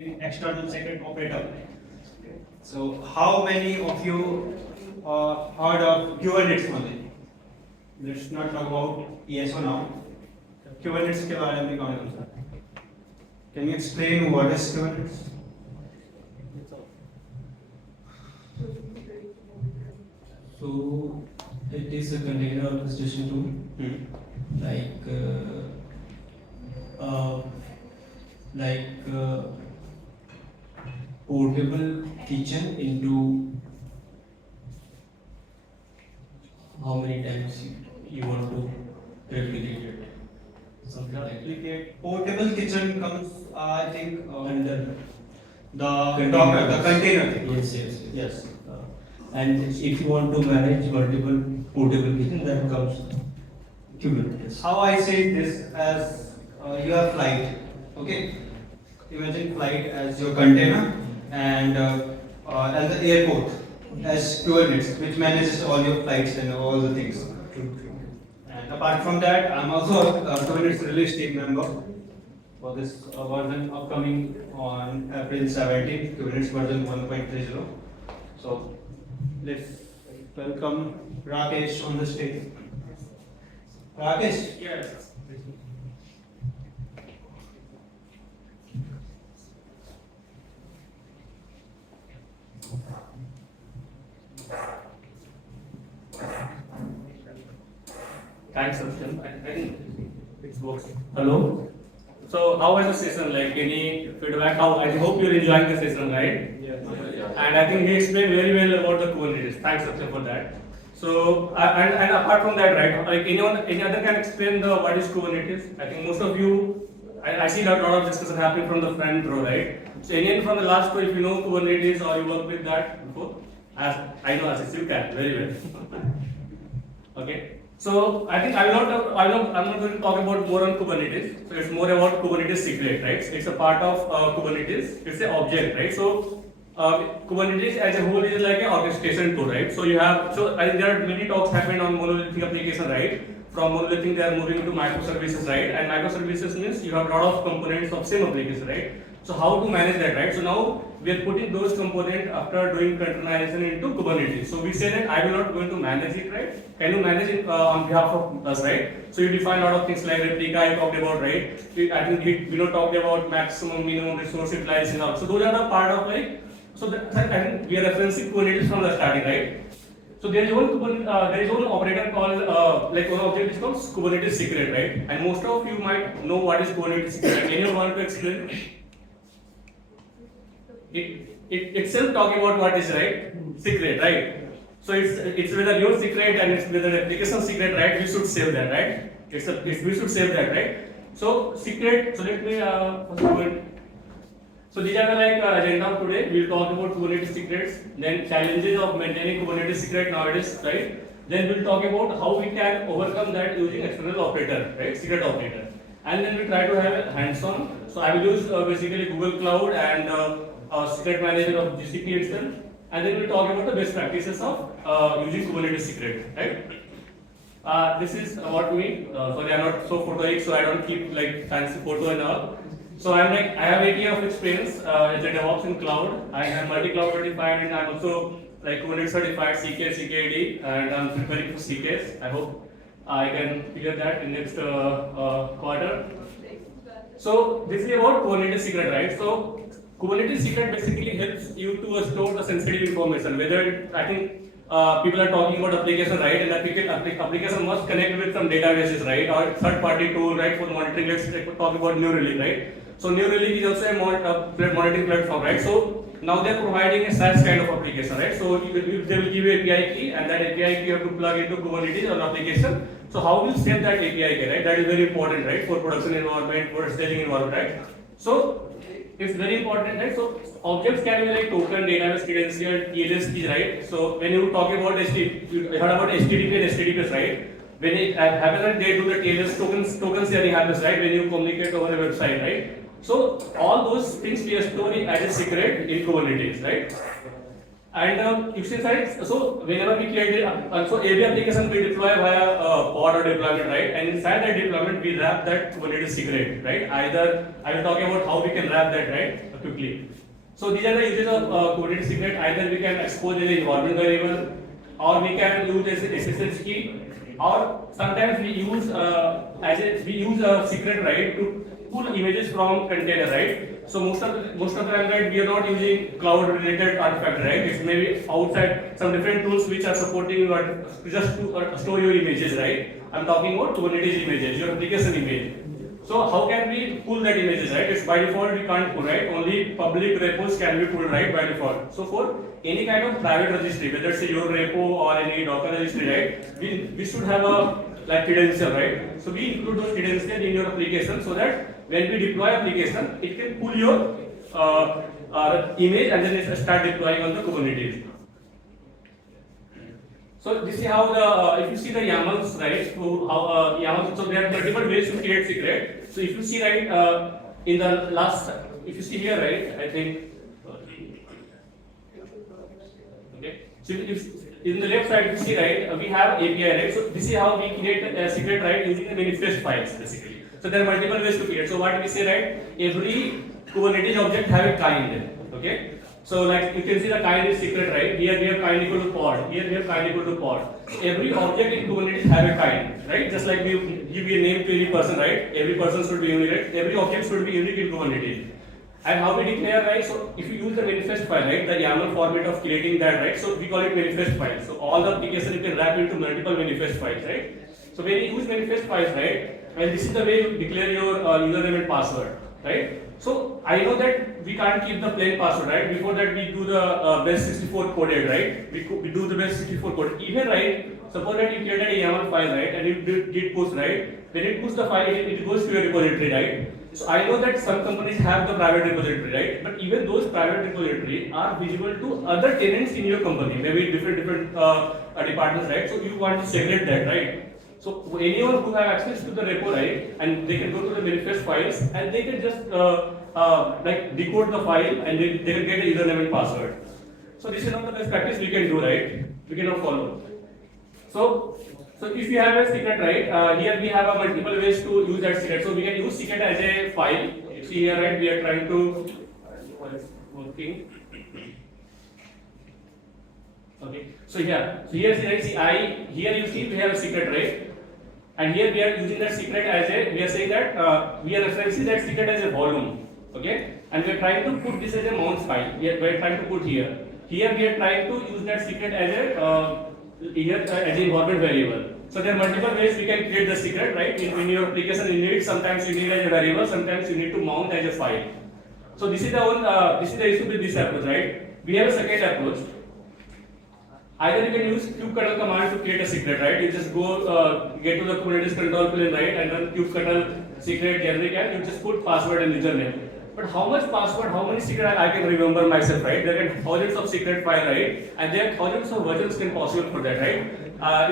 external secret operator. So, how many of you heard of Kubernetes only? Let's not talk about ESO now. Kubernetes के बारे में कौन जानता है? Can you explain what is Kubernetes? So it is a container orchestration tool, like portable kitchen into how many times you want to replicate it. Something like that. Replicate portable kitchen comes, I think, Under the Docker, the container thing. Yes. And if you want to manage multiple portable kitchen, that comes Kubernetes. How I say this as you have flight, okay? Imagine flight as your container and as the airport as Kubernetes, which manages all your flights and all the things. And apart from that, I'm also a Kubernetes release team member for this version upcoming on April 17th, Kubernetes version 1.30. So let's welcome Rakesh on the stage. Rakesh? Yes. Thanks, Satyam. I think it works. Hello. So, how was the session? Like, any feedback? How? I hope you're enjoying the session, right? Yes. And I think he explained very well about the Kubernetes. Thanks, Satyam, for that. So, and apart from that, right? Like any other can explain the what is Kubernetes? I think most of you, I see a lot of discussion happening from the front row, right? So, anyone from the last row, if you know Kubernetes or you work with that before, as I know, as you can very well. Okay. So I think I'm not going to talk about more on Kubernetes. So it's more about Kubernetes secret, right? So it's a part of Kubernetes. It's an object, right? So Kubernetes as a whole is like an orchestration tool, right? So you have, so I think there are many talks happening on monolithic application, right? From monolithic they are moving to microservices, right? And microservices means you have a lot of components of same application, right? So how to manage that, right? So now we are putting those components after doing containerization into Kubernetes. So we say that I will not going to manage it, right? Can you manage it on behalf of us, right? So you define a lot of things like replica I talked about, right? I think we don't talk about maximum, minimum resource utilization. So those are the part of like, so that I think we are referencing Kubernetes from the starting, right? So there is one operator called like one object is called Kubernetes secret, right? And most of you might know what is Kubernetes secret. Anyone want to explain? It itself talking about what is right secret, right? So it's whether your secret and it's whether application secret, right? We should save that, right? We should save that, right? So secret. So let me So these are the like agenda of today. We'll talk about Kubernetes secrets, then challenges of maintaining Kubernetes secret nowadays, right? Then we'll talk about how we can overcome that using external operator, right? Secret operator. And then we try to have a hands-on. So I will use basically Google Cloud and Secret Manager of GKE itself, and then we'll talk about the best practices of using Kubernetes secret, right? This is about me. Sorry, I'm not so photoic, so I don't keep like fancy photo and all. So I have 8 years of experience as a DevOps in cloud. I am multi-cloud certified, and I'm also like Kubernetes certified CK, CKD, and I'm preparing for CKs. I hope I can clear that in next quarter. So this is about Kubernetes secret, right? So Kubernetes secret basically helps you to store the sensitive information. Whether I think people are talking about application, right? And application must connect with some databases, right? Or third-party tool, right? For monitoring. Let's talk about New Relic, right? So New Relic is also a monitoring platform, right? So now they're providing a SaaS kind of application, right? So they will give you API key, and that API key you have to plug into Kubernetes or application. So how will you save that API key, right? That is very important, right? For production environment, for staging environment, right? So it's very important, right? So objects can be like token, database, credential, TLS keys, right? So when you talk about you heard about HTTP and HTTPS, right? When it happens that they do the TLS token sharing happens, right? When you communicate over a website, right? So all those things we are storing as a secret in Kubernetes, right? And you see, right? So whenever we create so every application we deploy via pod or deployment, right? And inside that deployment we wrap that Kubernetes secret, right? Either I will talk about how we can wrap that, right? quickly. So these are the uses of Kubernetes secret. Either we can expose as an environment variable, or we can use as an SSH key, or sometimes we use a secret, right, to pull images from container, right. So most of the time, right, we are not using cloud related artifact, right. It's maybe outside some different tools which are supporting you just to store your images, right. I'm talking about Kubernetes images, your application image. So how can we pull that images, right? It's by default we can't pull, right? Only public repos can be pulled, right, by default. So for any kind of private registry, whether it's your repo or any Docker registry, right, we should have a like credential, right? So we include those credentials in your application so that when we deploy application, it can pull your image and then it start deploying on the Kubernetes. So this is how the if you see the YAMLs, right? So how YAMLs. So there are multiple ways to create secret. So if you see, right, in the last, if you see here, right, I think. Okay. So if in the left side you see, right, we have API, right. So this is how we create a secret, right, using the manifest files basically. So there are multiple ways to create. So what we say, right, every Kubernetes object have a kind. Okay. So like you can see the kind is secret, right? Here we have kind equal to pod. Here we have kind equal to pod. So every object in Kubernetes have a kind, right? Just like we give a name to any person, right? Every person should be unique, right? Every object should be unique in Kubernetes. And how we declare, right? So if you use the manifest file, right? The YAML format of creating that, right? So we call it manifest file. So all the application you can wrap into multiple manifest files, right? So when you use manifest files, right? And this is the way you declare your username and password, right? So I know that we can't keep the plain password, right? Before that we do the base64 coded, right? We do the base64 code. Even, right, suppose that you created a YAML file, right, and you git push, right? When it push the file, it goes to your repository, right? So I know that some companies have the private repository, right? But even those private repositories are visible to other tenants in your company, maybe different departments, right? So you want to segregate that, right? So anyone who have access to the repo, right, and they can go to the manifest files and they can just like decode the file and they can get the username and password. So this is not the best practice we can do, right? We cannot follow. So if you have a secret, right, here we have a multiple ways to use that secret. So we can use secret as a file. You see here, right, we are trying to working. Okay. So here you see we have a secret, right? And here we are using that secret as we are saying that we are referencing that secret as a volume, okay? And we are trying to put this as a mount file. We are trying to put here. Here we are trying to use that secret as as an environment variable. So there are multiple ways we can create the secret, right? In your application, you need sometimes you need as a variable, sometimes you need to mount as a file. So this is the one. This is the issue with this approach, right? We have a second approach. Either you can use kubectl command to create a secret, right? You just go get to the Kubernetes control plane, right, and run kubectl secret generic, and you just put password and username. But how much password, how many secret I can remember myself, right? There are thousands of secret file, right? And there are thousands of versions can possible for that, right?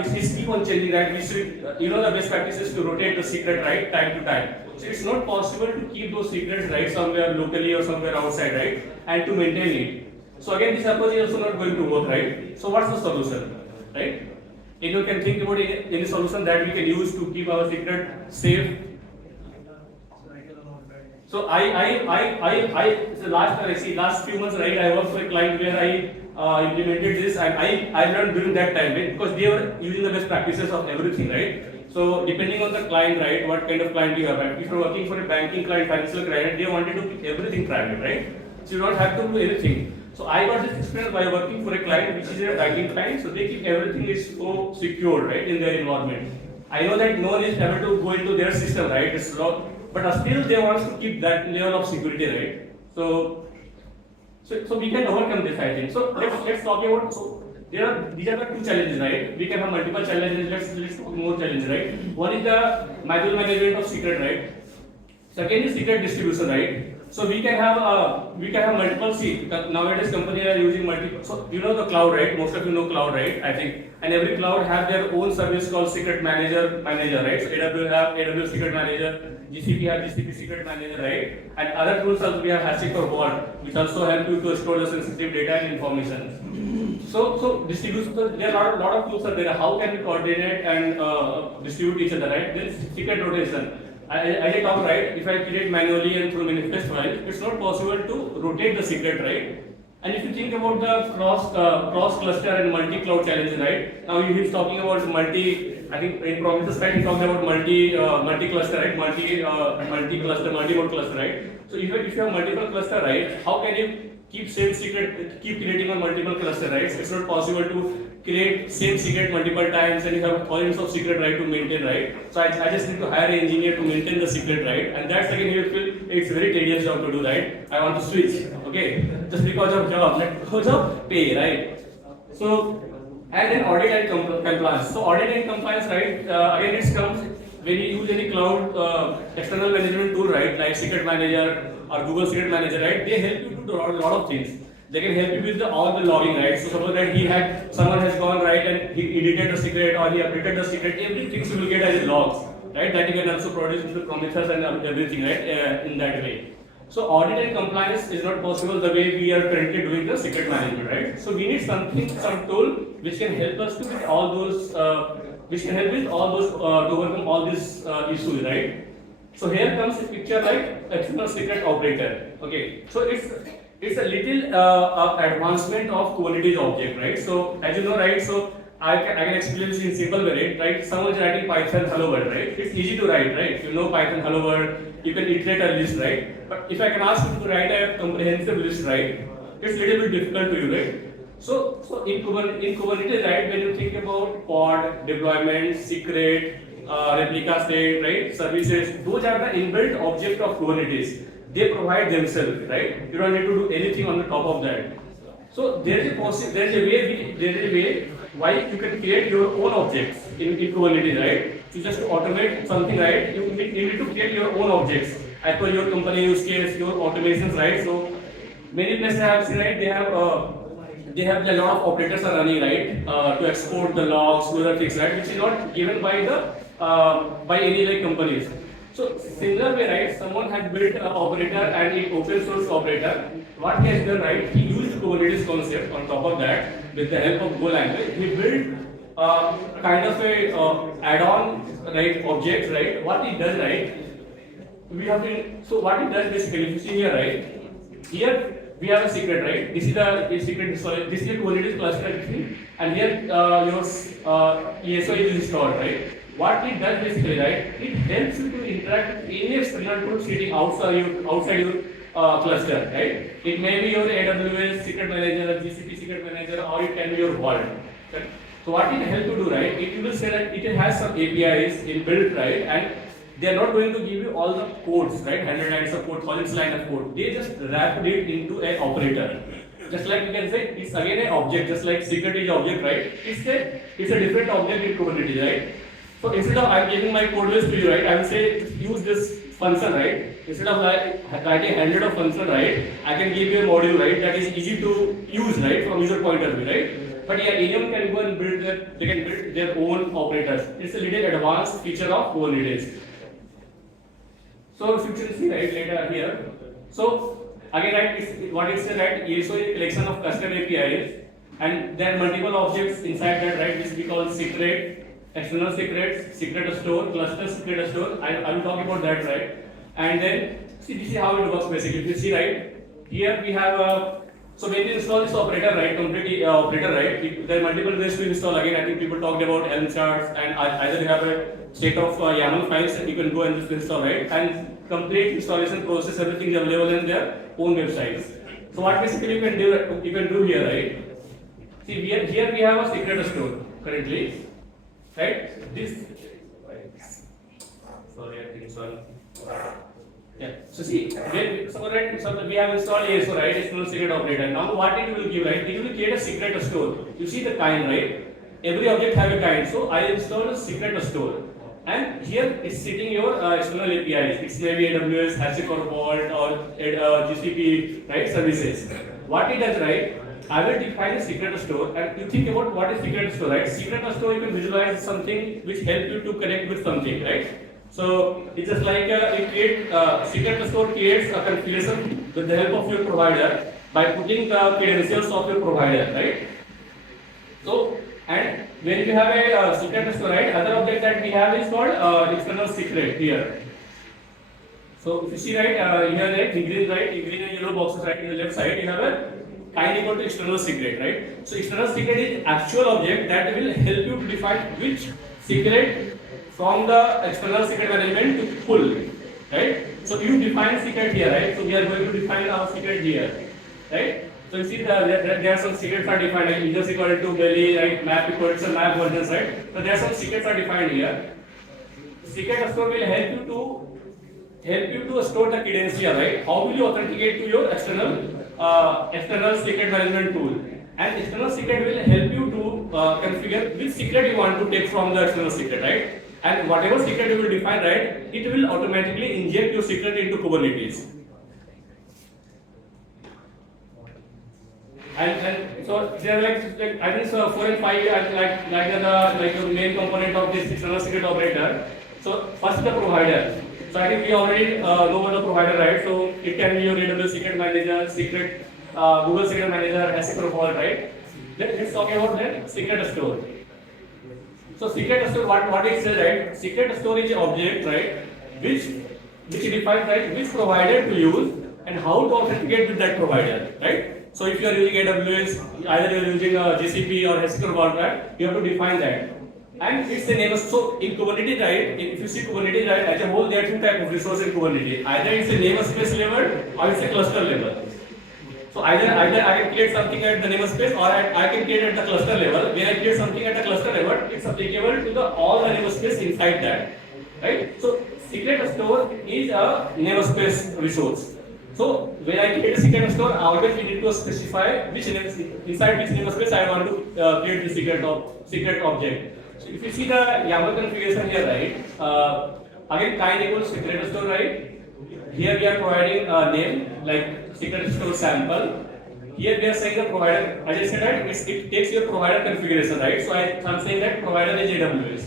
It's keep on changing, right? We should, the best practice is to rotate the secret, right, time to time. So it's not possible to keep those secrets, right, somewhere locally or somewhere outside, right, and to maintain it. So again, this approach is also not going to work, right? So what's the solution, right? You can think about any solution that we can use to keep our secret safe. So the last few months, right, I worked for a client where I implemented this, and I learned during that time, right, because they were using the best practices of everything, right? So depending on the client, right, what kind of client you have, right? If you're working for a banking client, financial client, they wanted to keep everything private, right? So you don't have to do anything. So I got this experience by working for a client which is a banking client, so they keep everything is so secure, right, in their environment. I know that no one is able to go into their system, right? It's not, but still they want to keep that level of security, right? So we can overcome this, I think. So let's talk about. So these are the two challenges, right? We can have multiple challenges. Let's talk more challenges, right? One is the manual management of secret, right? Second is secret distribution, right? So we can have multiple seats. Nowadays companies are using multiple. So you know the cloud, right? Most of you know cloud, right? I think, and every cloud have their own service called Secret Manager, right? So AWS have AWS Secret Manager, GCP have GCP Secret Manager, right? And other tools also we have HashiCorp or Vault, which also help you to store the sensitive data and information. So distribution. So there are a lot of tools are there. How can we coordinate and distribute each other, right? Then secret rotation. as I talk, right, if I create manually and through manifest file, it's not possible to rotate the secret, right? And if you think about the cross cluster and multi cloud challenges, right? Now he's talking about multi. I think in Prometheus, right, he talked about multi cluster, right? Multi cluster, multi mode cluster, right? So if you have multiple cluster, right, how can you keep same secret, keep creating on multiple cluster, right? So it's not possible to create same secret multiple times, and you have columns of secret, right, to maintain, right? So I just need to hire an engineer to maintain the secret, right? And that's again you feel it's very tedious job to do, right? I want to switch, okay? Just because of job, not because of pay, right? So and then audit and compliance. So audit and compliance, right? Again, it comes when you use any cloud external management tool, right? Like Secret Manager or Google Secret Manager, right? They help you to do a lot of things. They can help you with all the logging, right? So suppose that someone has gone right and he edited the secret or he updated the secret, everything you will get as logs, right? That you can also produce with Prometheus and everything, right? In that way. So audit and compliance is not possible the way we are currently doing the secret management, right? So we need some tool which can help us to with all those, to overcome all these issues, right? So here comes a picture like external secret operator. Okay, so it's a little advancement of Kubernetes object, right? So as you know, right? So I can explain this in simple way, right? Someone is writing Python hello world, right? It's easy to write, right? You know Python hello world, you can iterate a list, right? But if I can ask you to write a comprehensive list, right? It's a little bit difficult to you, right? So in Kubernetes, right? When you think about pod, deployment, secret, replica state, right? Services, those are the inbuilt object of Kubernetes. They provide themselves, right? You don't need to do anything on the top of that. So there is a way why you can create your own objects in Kubernetes, right? So just to automate something, right? You need to create your own objects as per your company use case, your automations, right? So many places I have seen, right? They have a lot of operators are running, right? To export the logs, to other things, right? Which is not given by by any like companies. So similar way, right? Someone had built an operator and an open source operator. What he has done, right? He used Kubernetes concept on top of that with the help of Go language. He built kind of a add-on, right? Objects, right? What he does, right? So what he does basically, if you see here, right? Here we have a secret, right? This is the secret. Sorry, this is a Kubernetes cluster, and here your ESO is installed, right? What it does basically, right? It helps you to interact with any external tool sitting outside your cluster, right? It may be your AWS Secret Manager, GCP Secret Manager, or it can be your Vault. Right? So what it helps to do, right? It will say that it has some APIs inbuilt, right? And they are not going to give you all the codes, right? 100 lines of code, 1000 lines of code. They just wrap it into an operator. Just like you can say, it's again an object, just like secret is object, right? It's a different object in Kubernetes, right? So instead of I'm giving my code base to you, right? I will say use this function, right? Instead of writing 100 of function, right? I can give you a module, right? That is easy to use, right? From user point of view, right? But yeah, anyone can go and they can build their own operators. It's a little advanced feature of Kubernetes. So if you can see, right, later here. So again, right, what it says, right? ESO is a collection of custom APIs, and there are multiple objects inside that, right? This we call secret. External secrets, secret store, cluster secret store. I will talk about that, right? And then see, this is how it works basically. You see, right? Here we have so when you install this operator, right? Complete operator, right? There are multiple ways to install. Again, I think people talked about Helm charts, and either you have a state of YAML files, and you can go and just install, right? And complete installation process, everything is available in their own websites. So what basically you can do here, right? See, here we have a secret store currently. Right? This. Sorry, I think so. Yeah. So see, we have installed ESO, right? External secret operator. Now what it will give, right? It will create a secret store. You see the kind, right? Every object have a kind. So I installed a secret store, and here it's sitting your external APIs. It's maybe AWS, Hashicorp or Vault or GCP, right? Services. What it does, right? I will define a secret store, and you think about what is secret store, right? Secret store, you can visualize something which helps you to connect with something, right? So it's just like secret store creates a configuration with the help of your provider by putting the credentials of your provider, right? So and when you have a secret store, right? Other object that we have is called external secret here. So if you see right here, right, in green, right, in green and yellow boxes, right, in the left side, you have a kind equal to external secret, right? So external secret is actual object that will help you to define which secret from the external secret management to pull, right? So you define secret here, right? So we are going to define our secret here, right? So you see there are some secrets are defined, like users equal to belly, right? Map equal to map versions, right? So there are some secrets are defined here. Secret store will help you to store the credential, right? How will you authenticate to your external secret management tool? And external secret will help you to configure which secret you want to take from the external secret, right? And whatever secret you will define, right, it will automatically inject your secret into Kubernetes. And so there are like I think so 4 and 5 are like the main component of this external secret operator. So first the provider. So I think we already know about the provider, right? So it can be your AWS Secret Manager, Google Secret Manager, Secret Vault, right? Let's talk about then Secret Store. So Secret Store, what it says, right? Secret Store is an object, right? Which defines, right, which provider to use and how to authenticate with that provider, right? So if you are using AWS, either you are using GCP or Secret Vault, right? You have to define that. And it's a name. So in Kubernetes, right, if you see Kubernetes, right, as a whole, there are two types of resources in Kubernetes. Either it's a namespace level or it's a cluster level. So either I can create something at the namespace or I can create at the cluster level. When I create something at the cluster level, it's applicable to all the namespace inside that, right? So secret store is a namespace resource. So when I create a secret store, always we need to specify which inside which namespace I want to create the secret object. So if you see the YAML configuration here, right, again kind equals secret store, right? Here we are providing a name like secret store sample. Here we are saying the provider, as I said, right, it takes your provider configuration, right? So I'm saying that provider is AWS.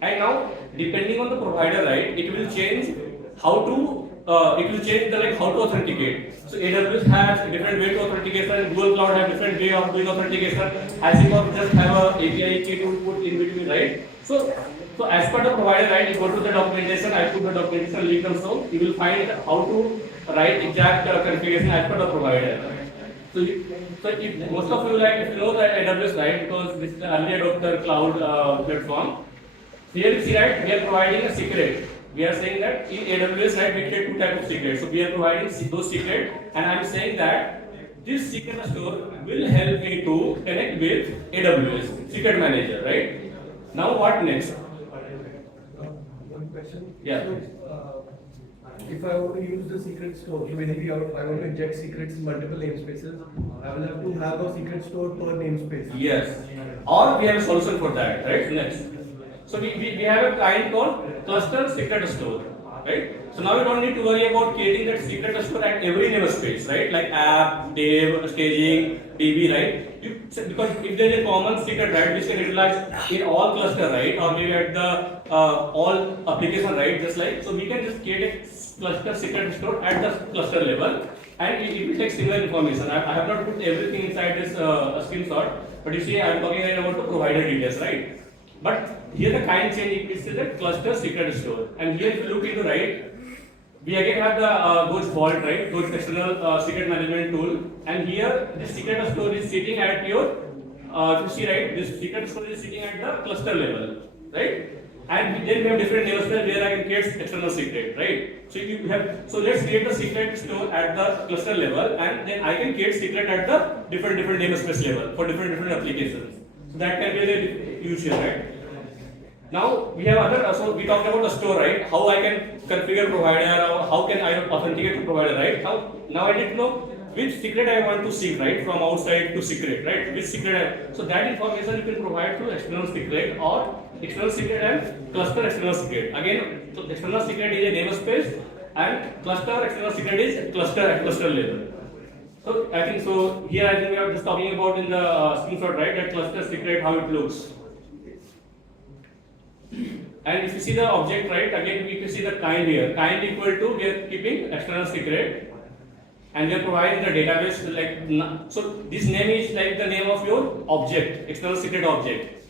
And now depending on the provider, right, it will change how to how to authenticate. So AWS has different way to authentication, Google Cloud has different way of doing authentication, Azure just have a API key to put in between, right? So as per the provider, right, you go to the documentation, I put the documentation link also, you will find how to write exact configuration as per the provider. So if most of you, like, if you know the AWS, right, because this is the early adopter cloud platform. So here you see, right, we are providing a secret. We are saying that in AWS, right, we create two types of secrets. So we are providing those secrets, and I am saying that this secret store will help me to connect with AWS Secret Manager, right? Now what next? One question. Yeah. So, if I want to use the secret store, so maybe I want to inject secrets in multiple namespaces, I will have to have a secret store per namespace. Yes. Or we have a solution for that, right? Next. So we have a kind called cluster secret store, right? So now you don't need to worry about creating that secret store at every namespace, right? Like app, dev, staging, DB, right? Because if there is a common secret, right, which can utilize in all cluster, right, or maybe at the all application, right, just like, so we can just create a cluster secret store at the cluster level, and it will take similar information. I have not put everything inside this screenshot, but you see, I am talking about the provider details, right? But here the kind change is the cluster secret store, and here if you look into, right, we again have the Ghost Vault, right, Ghost external secret management tool, and here this secret store is sitting at your, you see, right, this secret store is sitting at the cluster level, right, and then we have different namespaces where I can create external secret, right. So you have, so let's create the secret store at the cluster level, and then I can create secret at the different namespace level for different applications. So that can be the use here, right. Now we have other, so we talked about the store, right? How I can configure provider, or how can I authenticate the provider, right? Now I need to know which secret I want to seek, right? From outside to secret, right? Which secret so that information you can provide through external secret or external secret and cluster external secret. Again, so external secret is a namespace and cluster external secret is cluster at cluster level. So I think so here I think we are just talking about in the screenshot, right? That cluster secret, how it looks. And if you see the object, right, again we can see the kind here. Kind equal to, we are keeping external secret, and we are providing the database, like, so this name is like the name of your object, external secret object.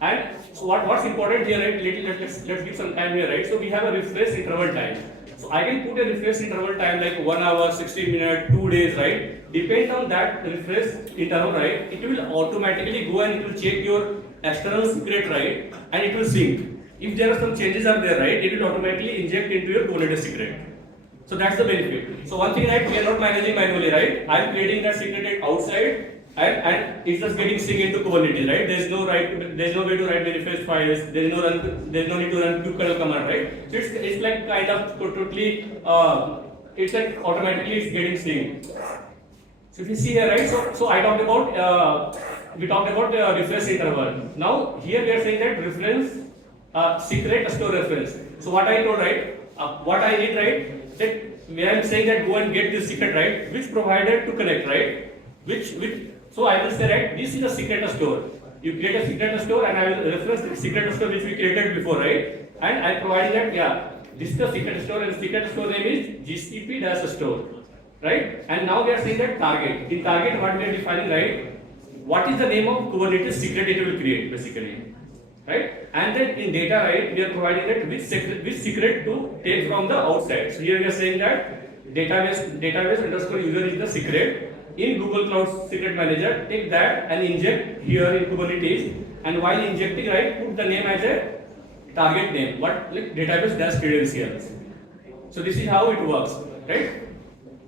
And so what's important here, right, let's give some time here, right. So we have a refresh interval time. So I can put a refresh interval time like 1 hour, 60 minutes, 2 days, right? Depend on that refresh interval, right? It will automatically go and it will check your external secret, right? And it will sync. If there are some changes are there, right? It will automatically inject into your Kubernetes secret. So that's the benefit. So one thing, right, we are not managing manually, right? I'm creating that secret outside and it's just getting synced into Kubernetes, right? There's no way to write manifest files. There's no need to run kubectl command, right? So it's like kind of totally it's like automatically it's getting synced. So if you see here, right? So I talked about we talked about reference interval. Now here we are saying that reference secret store reference. So what I told, right? What I did, right? That we are saying that go and get this secret, right? Which provider to connect, right? Which so I will say, right, this is a secret store. You create a secret store and I will reference the secret store which we created before, right? And I provided that, yeah, this is the secret store and the secret store name is GCP-store, right? And now we are saying that target. In target, what we are defining, right? What is the name of Kubernetes secret it will create, basically, right? And then in data, right, we are providing that which secret to take from the outside. So here we are saying that database underscore user is the secret. In Google Cloud Secret Manager, take that and inject here in Kubernetes, and while injecting, right, put the name as a target name, what like database dash credentials. So this is how it works, right?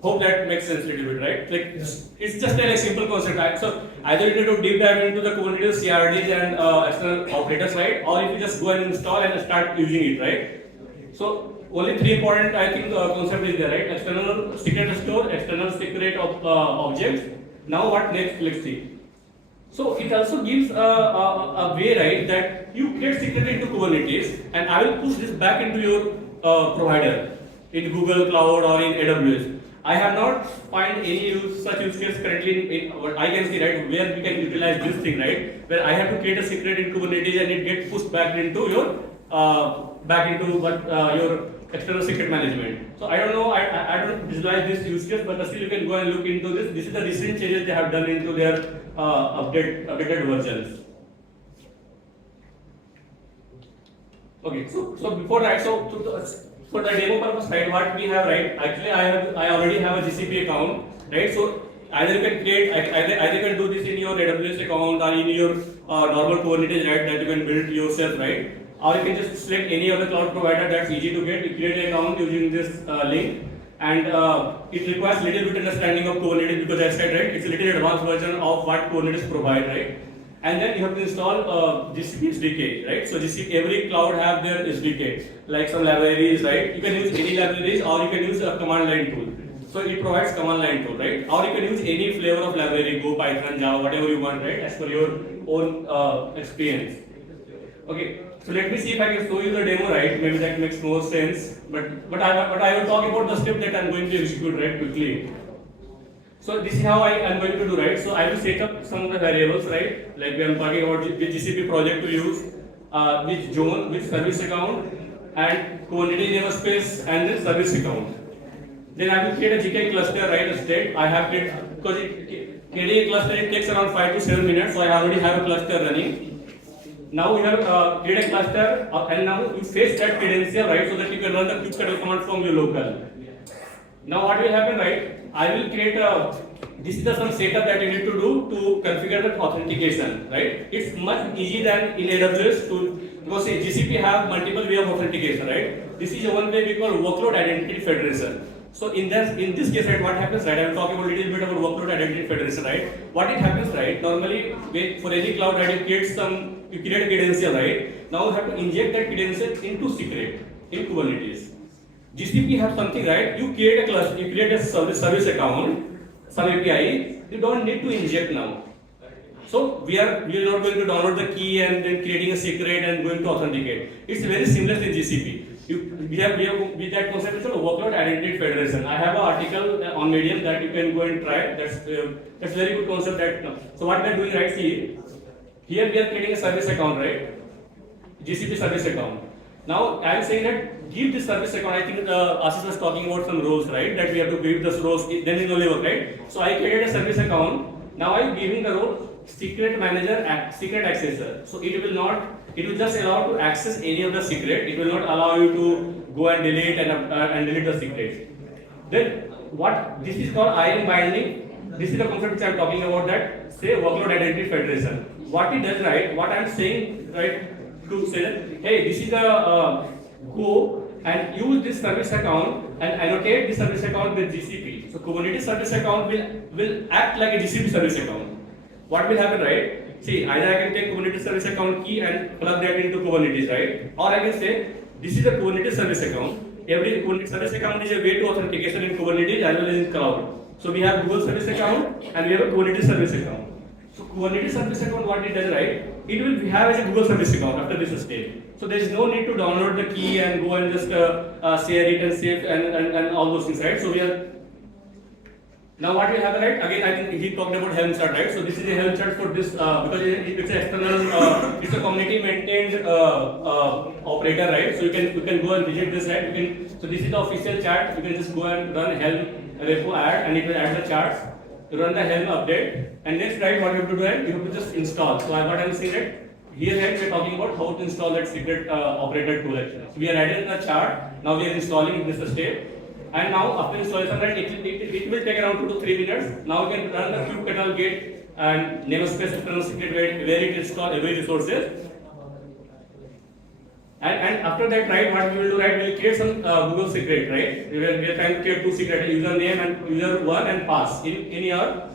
Hope that makes sense a little bit, right? Like it's just a simple concept, right? So either you need to deep dive into the Kubernetes CRDs and external operators, right? Or if you just go and install and start using it, right? So only three important, I think, concept is there, right? External secret store, external secret of objects. Now what next? Let's see. So it also gives a way, right, that you create secret into Kubernetes, and I will push this back into your provider in Google Cloud or in AWS. I have not find any such use case currently in what I can see, right, where we can utilize this thing, right, where I have to create a secret in Kubernetes and it gets pushed back into your your external secret management. So I don't know, I don't visualize this use case, but still you can go and look into this. This is the recent changes they have done into their updated versions. Okay, so before that, for the demo purpose, right, what we have, right, actually I already have a GCP account, right? So either you can create, either you can do this in your AWS account or in your normal Kubernetes, right, that you can build yourself, right? Or you can just select any other cloud provider that's easy to get. You create an account using this link, and it requires little bit understanding of Kubernetes because I said, right, it's a little advanced version of what Kubernetes provide, right? And then you have to install GCP SDK, right? So GCP, every cloud have their SDK, like some libraries, right? You can use any libraries or you can use a command line tool. So it provides command line tool, right? Or you can use any flavor of library, Go, Python, Java, whatever you want, right? As per your own experience. Okay, so let me see if I can show you the demo, right? Maybe that makes more sense. But I will talk about the step that I'm going to execute, right, quickly. So this is how I am going to do, right? So I will set up some of the variables, right? Like we are talking about which GCP project to use, which zone, which service account, and Kubernetes namespace, and then service account. Then I will create a GKE cluster, right? A state. I have created, because creating a cluster it takes around 5 to 7 minutes, so I already have a cluster running. Now we have created a cluster, and now you fetch that credential, right? So that you can run the kubectl command from your local. Now what will happen, right? I will create this is the some setup that you need to do to configure the authentication, right? It's much easier than in AWS because GCP have multiple way of authentication, right? This is one way we call workload identity federation. So in this case, right, what happens, right? I will talk about a little bit about workload identity federation, right? What it happens, right? Normally, for any cloud, right, you create a credential, right? Now you have to inject that credential into secret in Kubernetes. GCP have something, right? You create a cluster, you create a service account, some API. You don't need to inject now. So we are not going to download the key and then creating a secret and going to authenticate. It's very seamless in GCP. We have with that concept called workload identity federation. I have an article on Medium that you can go and try. That's very good concept. So what we are doing, right? See, here we are creating a service account, right? GCP service account. Now I am saying that give this service account. I think Ashish was talking about some roles, right? That we have to give this roles. Then it only work, right? So I created a service account. Now I am giving the role secret manager, secret accessor. So it will just allow to access any of the secret. It will not allow you to go and delete and delete the secrets. Then what this is called IAM binding. This is the concept which I am talking about, that say workload identity federation. What it does, right? What I am saying, right, to say that hey, this is the go and use this service account and annotate the service account with GCP. So Kubernetes service account will act like a GCP service account. What will happen, right? See, either I can take Kubernetes service account key and plug that into Kubernetes, right? Or I can say this is a Kubernetes service account. Every Kubernetes service account is a way to authentication in Kubernetes as well as in cloud. So we have Google service account and we have a Kubernetes service account. So Kubernetes service account, what it does, right? It will have as a Google service account after this stage. So there is no need to download the key and go and just share it and save and all those things, right? So we are now what will happen, right? Again, I think he talked about Helm chart, right? So this is a Helm chart for this because it's an external, it's a community maintained operator, right? So you can go and visit this, right? So this is the official chart. You can just go and run Helm repo add, and it will add the charts. You run the Helm update, and next, right, what you have to do, right? You have to just install. So what I'm saying that here, right, we're talking about how to install that secret operator tool. Actually, so we are adding the chart. Now we are installing this state. And now after installation, right, it will take around 2 to 3 minutes. Now we can run the kubectl git and namespace external secret where it install every resources. And after that, right, what we will do, right, we will create some Google secret, right? We are trying to create 2 secret, username and user 1 and pass in your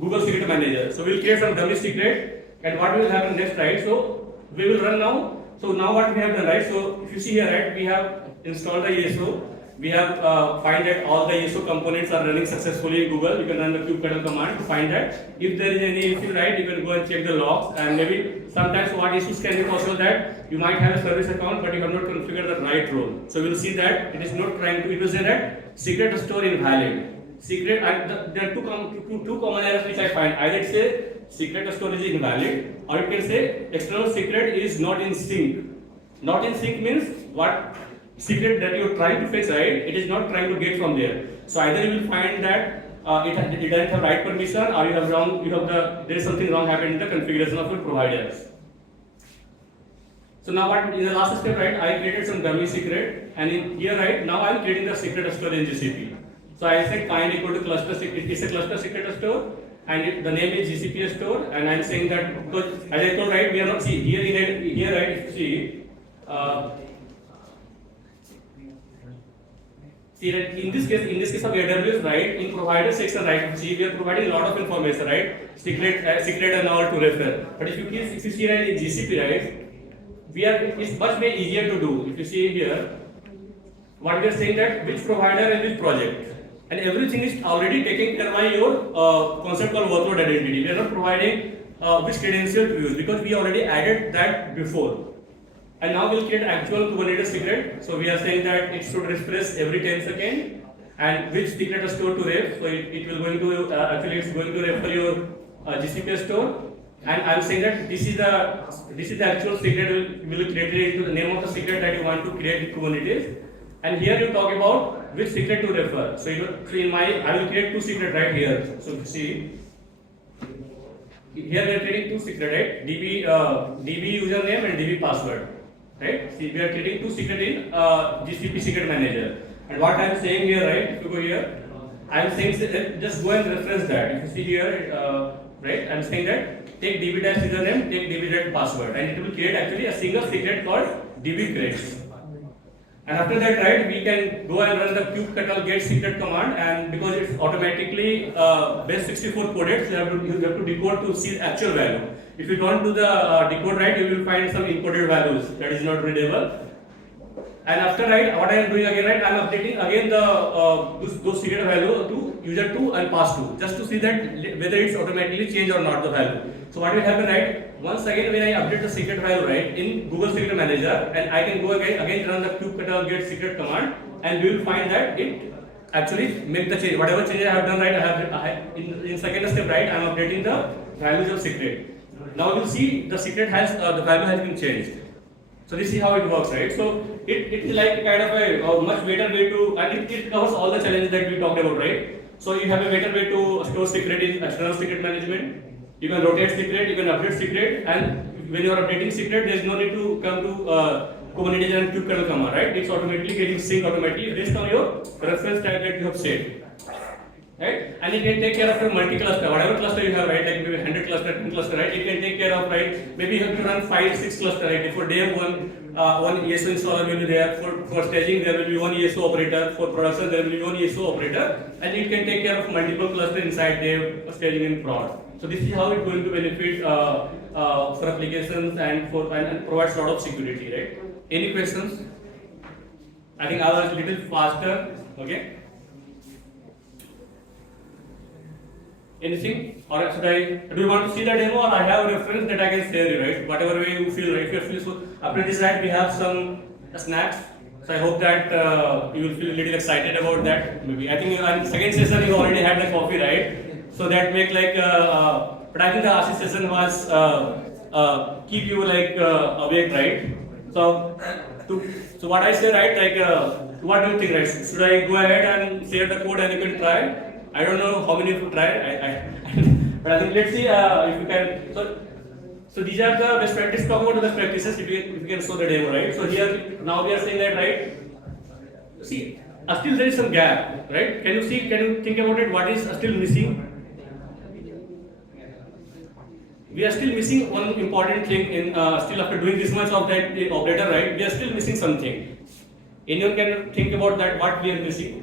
Google Secret Manager. So we will create some dummy secret, and what will happen next, right? So we will run now. So now what we have done, right? So if you see here, right, we have installed the ESO. We have find that all the ESO components are running successfully in Google. You can run the kubectl command to find that. If there is any issue, right, you can go and check the logs, and maybe sometimes what issues can be possible that you might have a service account but you have not configured the right role. So we will see that it is not trying to, it will say that secret store invalid. Secret, there are two common errors which I find. Either it say secret store is invalid, or it can say external secret is not in sync. Not in sync means what? Secret that you're trying to fetch, right, it is not trying to get from there. So either you will find that it doesn't have right permission, or there is something wrong happened in the configuration of your providers. So now what in the last step, right, I created some dummy secret, and in here, right, now I'm creating the secret store in GCP. So I said kind equal to cluster secret, it's a cluster secret store, and the name is GCP store, and I'm saying that because as I told, right, we are not see here right, if you see. See that in this case of AWS, right, in provider section, right, see we are providing a lot of information, right, secret and all to refer. But if you see right in GCP, right, it's much more easier to do. If you see here, what we are saying that which provider and which project, and everything is already taken care by your concept called workload identity. We are not providing which credential to use because we already added that before. And now we'll create actual Kubernetes secret. So we are saying that it should refresh every 10 seconds, and which secret store to ref. So it will going to actually it's going to refer your GCP store. And I'm saying that this is the actual secret will create it into the name of the secret that you want to create in Kubernetes. And here you talk about which secret to refer. So I will create 2 secret right here. So see. Here we are creating 2 secret, right? DB username and DB password. Right? See, we are creating 2 secret in GCP Secret Manager. And what I am saying here, right? If you go here, I am saying just go and reference that. If you see here, right? I am saying that take db-username, take db-password, and it will create actually a single secret called db-creates. And after that, right, we can go and run the kubectl get secret command, and because it's automatically base 64 coded, so you have to decode to see the actual value. If you don't do the decode right, you will find some encoded values that is not readable. And after, right, what I am doing again, right, I am updating again the those secret value to user 2 and pass 2, just to see that whether it's automatically changed or not the value. So what will happen, right? Once again, when I update the secret value, right, in Google Secret Manager, and I can go again run the kubectl get secret command, and we will find that it actually make the change. Whatever change I have done, right, I have in second step, right, I am updating the values of secret. Now you see the secret has the value has been changed. So this is how it works, right? So it is like kind of a much better way to, and it covers all the challenges that we talked about, right? So you have a better way to store secret in external secret management. You can rotate secret, you can update secret, and when you are updating secret, there is no need to come to Kubernetes and kubectl command, right? It's automatically getting synced automatically based on your reference type that you have set. Right? And it can take care of your multi-cluster, whatever cluster you have, right? Like maybe 100 cluster, 10 cluster, right? It can take care of, right? Maybe you have to run 5, 6 cluster, right? For day one ESO installer will be there. For staging, there will be one ESO operator. For production, there will be one ESO operator, and it can take care of multiple cluster inside dev, staging, and prod. So this is how it's going to benefit for applications and provides a lot of security, right? Any questions? I think I was a little faster. Okay. Anything? Or should I? Do you want to see the demo, or I have a reference that I can share you, right? Whatever way you feel, right? If you feel so. After this, right, we have some snacks. So I hope that you will feel a little excited about that. Maybe I think in second session you already had the coffee, right? So that make like. But I think the RC session was keep you like awake, right? So what I say, right? Like what do you think, right? Should I go ahead and share the code and you can try? I don't know how many of you tried, but I think let's see if you can. So these are the best practices. Talk about the best practices. If you can show the demo, right? So here now we are saying that, right? See, still there is some gap, right? Can you see? Can you think about it? What is still missing? We are still missing one important thing in still after doing this much of that operator, right? We are still missing something. Anyone can think about that? What we are missing?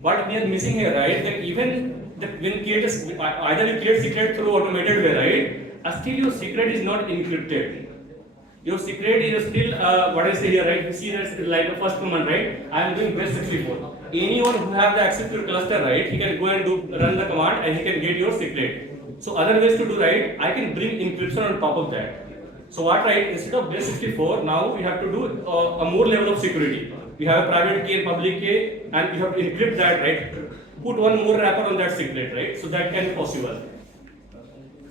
What we are missing here, right? That even when either you create secret through automated way, right? Still your secret is not encrypted. Your secret is still what I say here, right? You see that's like the first command, right? I am doing best 64. Anyone who have the access to your cluster, right? He can go and run the command and he can get your secret. So other ways to do, right? I can bring encryption on top of that. So what, right? Instead of best 64, now we have to do a more level of security. We have a private key and public key, and we have to encrypt that, right? Put one more wrapper on that secret, right? So that can be possible.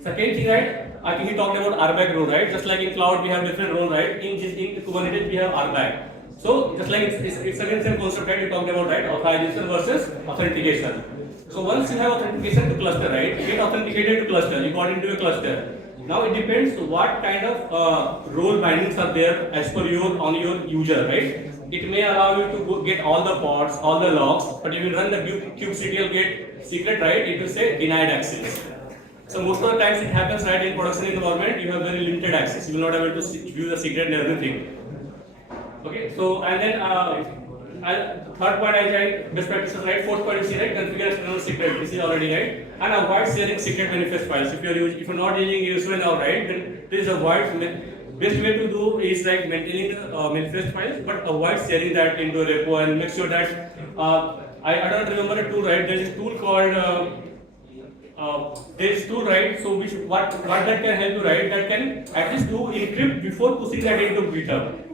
Second thing, right? I think we talked about RBAC role, right? Just like in cloud, we have different role, right? In Kubernetes, we have RBAC. So just like it's again same concept, right? We talked about, right? Authorization versus authentication. So once you have authentication to cluster, right? Get authenticated to cluster. You got into a cluster. Now it depends what kind of role bindings are there as per on your user, right? It may allow you to get all the pods, all the logs, but if you run the kubectl get secret, right? It will say denied access. So most of the times it happens, right? In production environment, you have very limited access. You will not be able to view the secret and everything. Okay. So and then third point I said best practices, right? Fourth point you see, right? Configure external secret. This is already right. And avoid sharing secret manifest files. If you're not using ESO now, right? Then please avoid. Best way to do is like maintaining the manifest files, but avoid sharing that into a repo and make sure that I don't remember a tool, right? There is a tool called there is tool, right? So what that can help you, right? That can at least do encrypt before pushing that into GitHub.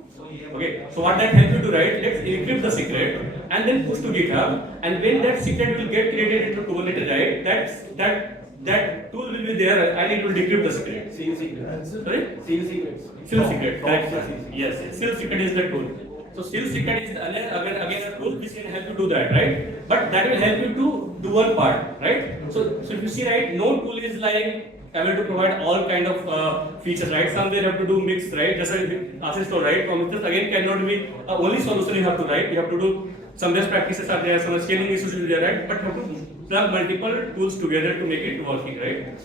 Okay, so what that helps you to, right? Let's encrypt the secret and then push to GitHub, and when that secret will get created into Kubernetes, right? That tool will be there and it will decrypt the secret. Seal secret. Sorry? Seal secrets. Seal secret. Yes. Seal secret is the tool. So seal secret is again a tool which can help you do that, right? But that will help you to do one part, right? So if you see, right, no tool is like able to provide all kind of features, right? Somewhere you have to do mix, right? Just like assist, right? Prometheus again cannot be only solution you have to write. You have to do some best practices are there, some scaling issues will be there, right? But you have to plug multiple tools together to make it working, right?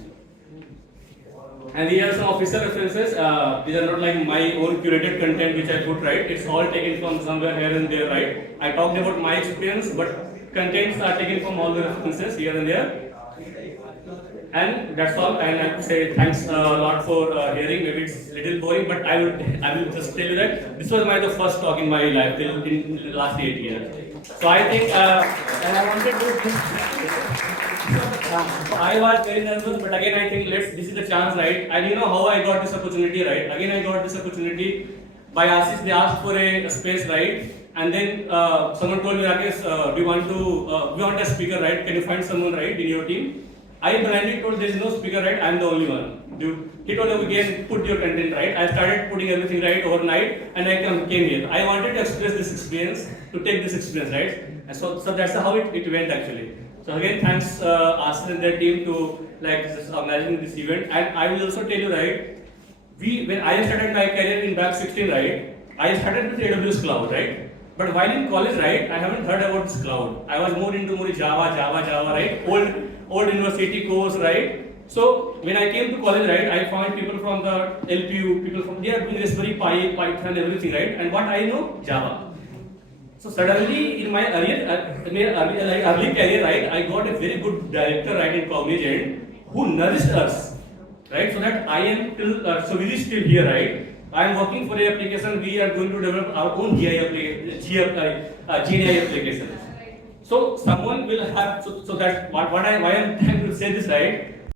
And these are some official references. These are not like my own curated content which I put, right? It's all taken from somewhere here and there, right? I talked about my experience, but contents are taken from all the references here and there. And that's all. And I have to say thanks a lot for hearing. Maybe it's a little boring, but I will just tell you that this was the first talk in my life till in the last 8 years. So I think, and I wanted to. So I was very nervous, but again I think this is the chance, right? And you know how I got this opportunity, right? Again I got this opportunity by ASIS. They asked for a space, right? And then someone told me, Rakesh, we want a speaker, right? Can you find someone, right, in your team? I blindly told there is no speaker, right? I am the only one. He told me again, put your content, right? I started putting everything right overnight, and I came here. I wanted to express this experience, to take this experience, right? And so that's how it went actually. So again, thanks ASIS and their team to like just organizing this event. And I will also tell you, right? when I started my career in back 16, right, I started with AWS cloud, right? But while in college, right, I haven't heard about this cloud. I was more into Java, right? Old university course, right? So when I came to college, right, I found people from the LPU, people from they are doing Raspberry Pi, Python, everything, right? And what I know, Java. So suddenly in my early career, right, I got a very good director, right, in Cognizant who nourished us, right? So that I am till so we is still here, right? I am working for a application. We are going to develop our own GenAI application. So someone will have so that why I am trying to say this, right?